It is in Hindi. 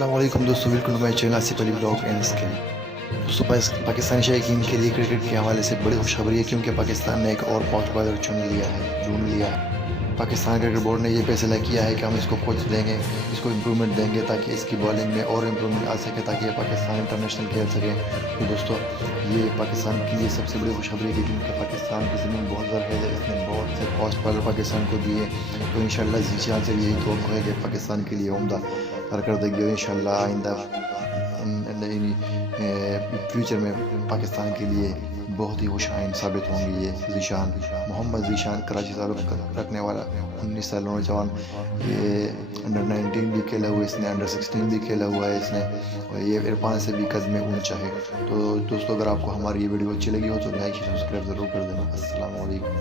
अस्सलाम वालेकुम दोस्तों, welcome to my channel Asif Ali blog and skill. दोस्तों पाकिस्तानी शायकीन के लिए क्रिकेट के हवाले से बड़ी खुशखबरी है क्योंकि पाकिस्तान ने एक और फास्ट बॉलर चुन लिया है। पाकिस्तान क्रिकेट बोर्ड ने ये फैसला किया है कि हम इसको कोच देंगे, इसको इम्प्रूवमेंट देंगे ताकि इसकी बॉलिंग में और इम्प्रूवमेंट आ सके ताकि ये पाकिस्तान इंटरनेशनल खेल सके। तो दोस्तों ये पाकिस्तान के लिए सबसे बड़ी खुशखबरी है क्योंकि पाकिस्तान की ज़मीन बहुत ज़्यादा है, इसने बहुत से फास्ट बॉलर पाकिस्तान को दिए। तो इंशाल्लाह जीशान से यही तो है कि पाकिस्तान के लिए उम्दा कारकर्दगी और इंशाल्लाह आइंदा फ्यूचर में पाकिस्तान के लिए बहुत ही खुशहाइन साबित होंगी। ये जीशान मोहम्मद जीशान कराची ताल्लुक रखने वाला 19 साल नौजवान, ये अंडर 19 भी खेला हुआ है इसने, अंडर 16 भी खेला हुआ है इसने, और ये इरफान से भी कद में ऊंचा है। तो दोस्तों अगर आपको हमारी ये वीडियो अच्छी लगी हो तो लाइक सब्सक्राइब ज़रूर कर देना। अस्सलाम वालेकुम।